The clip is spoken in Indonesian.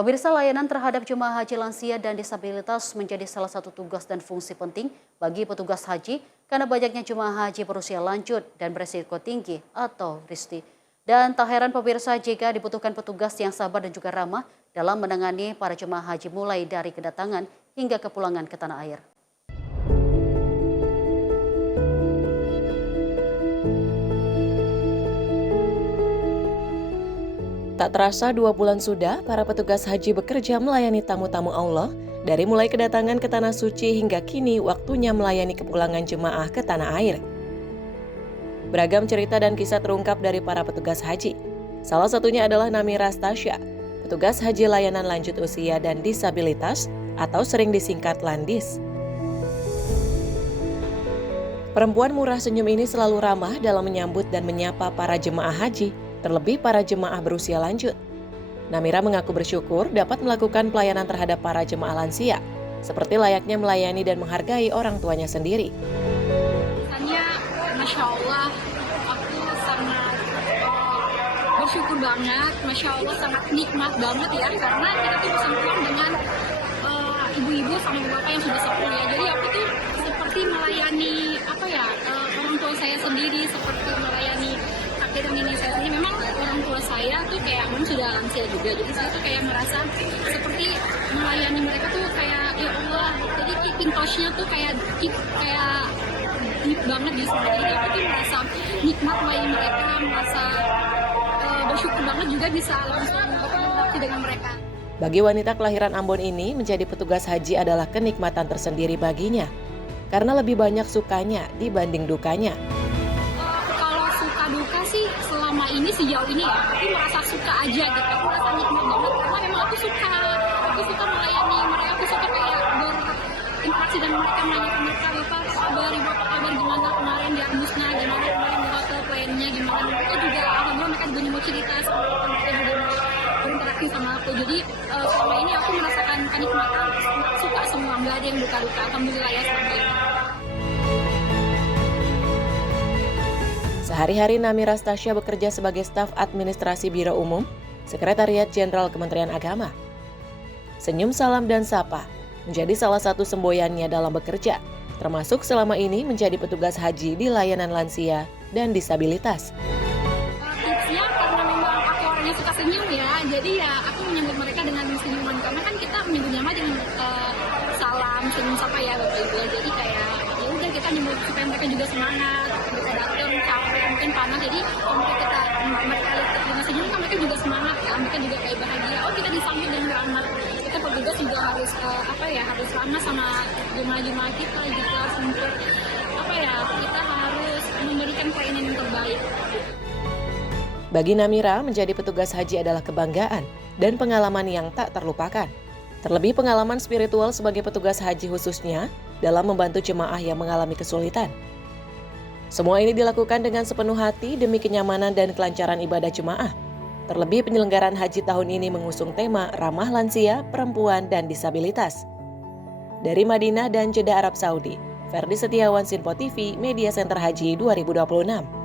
Pemirsa, layanan terhadap jemaah haji lansia dan disabilitas menjadi salah satu tugas dan fungsi penting bagi petugas haji karena banyaknya jemaah haji berusia lanjut dan berisiko tinggi atau RISTI. Dan tak heran pemirsa jika dibutuhkan petugas yang sabar dan juga ramah dalam menangani para jemaah haji mulai dari kedatangan hingga kepulangan ke tanah air. Tak terasa 2 bulan sudah, para petugas haji bekerja melayani tamu-tamu Allah, dari mulai kedatangan ke Tanah Suci hingga kini waktunya melayani kepulangan jemaah ke tanah air. Beragam cerita dan kisah terungkap dari para petugas haji. Salah satunya adalah Namira Stasya, petugas haji layanan lanjut usia dan disabilitas atau sering disingkat Landis. Perempuan murah senyum ini selalu ramah dalam menyambut dan menyapa para jemaah haji, terlebih para jemaah berusia lanjut. Namira mengaku bersyukur dapat melakukan pelayanan terhadap para jemaah lansia, seperti layaknya melayani dan menghargai orang tuanya sendiri. Rasanya, Masya Allah, aku sangat bersyukur banget, Masya Allah sangat nikmat banget ya, karena kita tuh bersentuhan dengan ibu-ibu sama bapak yang sudah sepuh ya. Jadi aku tuh seperti melayani orang tua saya sendiri, seperti melayani kakek dan nenek saya sendiri. Memang orang tua saya tuh kayak sudah lansia juga, jadi saya tuh kayak merasa seperti melayani mereka tuh kayak ya Allah. Jadi pintoshnya tuh kayak deep banget di sana. Jadi aku tuh merasa nikmat melayani mereka, merasa bersyukur banget juga bisa langsung berinteraksi dengan mereka. Bagi wanita kelahiran Ambon ini, menjadi petugas haji adalah kenikmatan tersendiri baginya, karena lebih banyak sukanya dibanding dukanya. Kalau suka duka sih selama ini sejauh ini ya, aku merasa suka aja gitu. Aku merasa nikmat banget karena memang aku suka melayani mereka, aku suka kayak berinteraksi dan mereka menanyakan mereka, Bapak kabar, Ibu apa kabar, gimana kemarin di Ambusnya, gimana kemarin di hotel plannya, gimana. Mereka juga, alhamdulillah mereka juga mau cerita sama aku, mereka juga mau berinteraksi sama aku. Jadi selama ini aku merasakan kenikmatan, suka semua, nggak ada yang duka-duka. Alhamdulillah ya selama ini. Sehari-hari Namira Stasya bekerja sebagai staf administrasi Biro Umum, Sekretariat Jenderal Kementerian Agama. Senyum, salam, dan sapa menjadi salah satu semboyannya dalam bekerja, termasuk selama ini menjadi petugas haji di layanan lansia dan disabilitas. Tipsnya karena memang aku orangnya suka senyum ya, jadi ya aku menyambut mereka dengan senyuman, karena kan kita menyambutnya mah dengan salam, senyum, sapa ya Bapak Ibu. Jadi kayak ya udah kita nyambut supaya mereka juga semangat, mereka datang capek mungkin panas, jadi kalau mereka lihat dengan senyum kan mereka juga semangat ya, mereka juga kayak bahagia. Oh, kita disambut dengan ramah. Kita petugas juga harus harus ramah sama jemaah-jemaah kita gitu, untuk kita harus memberikan pelayanan yang terbaik. Bagi Namira, menjadi petugas haji adalah kebanggaan dan pengalaman yang tak terlupakan. Terlebih pengalaman spiritual sebagai petugas haji khususnya dalam membantu jemaah yang mengalami kesulitan. Semua ini dilakukan dengan sepenuh hati demi kenyamanan dan kelancaran ibadah jemaah. Terlebih penyelenggaraan haji tahun ini mengusung tema ramah lansia, perempuan, dan disabilitas. Dari Madinah dan Jeddah Arab Saudi, Ferdi Setiawan, Sinpo TV, Media Center Haji 2026.